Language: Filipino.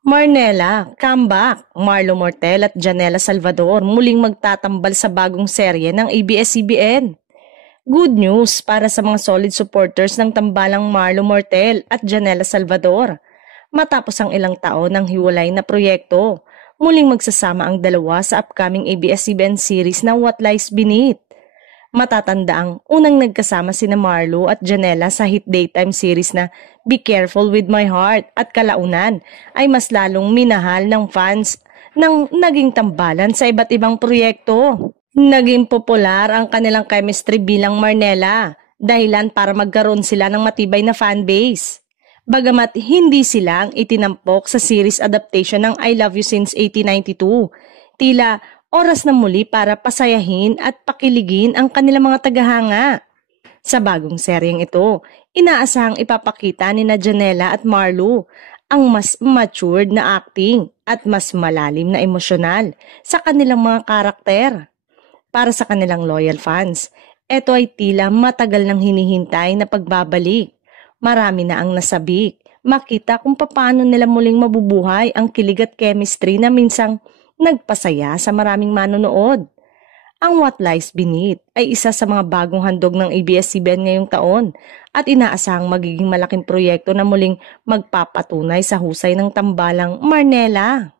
Marnella, comeback! Marlo Mortel at Janela Salvador muling magtatambal sa bagong serye ng ABS-CBN. Good news para sa mga solid supporters ng tambalang Marlo Mortel at Janela Salvador. Matapos ang ilang taon ng hiwalay na proyekto, muling magsasama ang dalawa sa upcoming ABS-CBN series na What Lies Beneath. Matatanda ang unang nagkasama sina Marlo at Janela sa hit daytime series na Be Careful With My Heart at kalaunan ay mas lalong minahal ng fans ng naging tambalan sa iba't ibang proyekto. Naging popular ang kanilang chemistry bilang Marnella, dahilan para magkaroon sila ng matibay na fanbase. Bagamat hindi sila ang itinampok sa series adaptation ng I Love You Since 1892, tila oras na muli para pasayahin at pakiligin ang kanilang mga tagahanga. Sa bagong seryeng ito, inaasahang ipapakita ni Janela at Marlo ang mas matured na acting at mas malalim na emosyonal sa kanilang mga karakter. Para sa kanilang loyal fans, ito ay tila matagal nang hinihintay na pagbabalik. Marami na ang nasabik, makita kung paano nila muling mabubuhay ang kilig at chemistry na minsang nagpasaya sa maraming manonood. Ang What Lies Beneath ay isa sa mga bagong handog ng ABS-CBN ngayong taon at inaasahang magiging malaking proyekto na muling magpapatunay sa husay ng tambalang Marnella.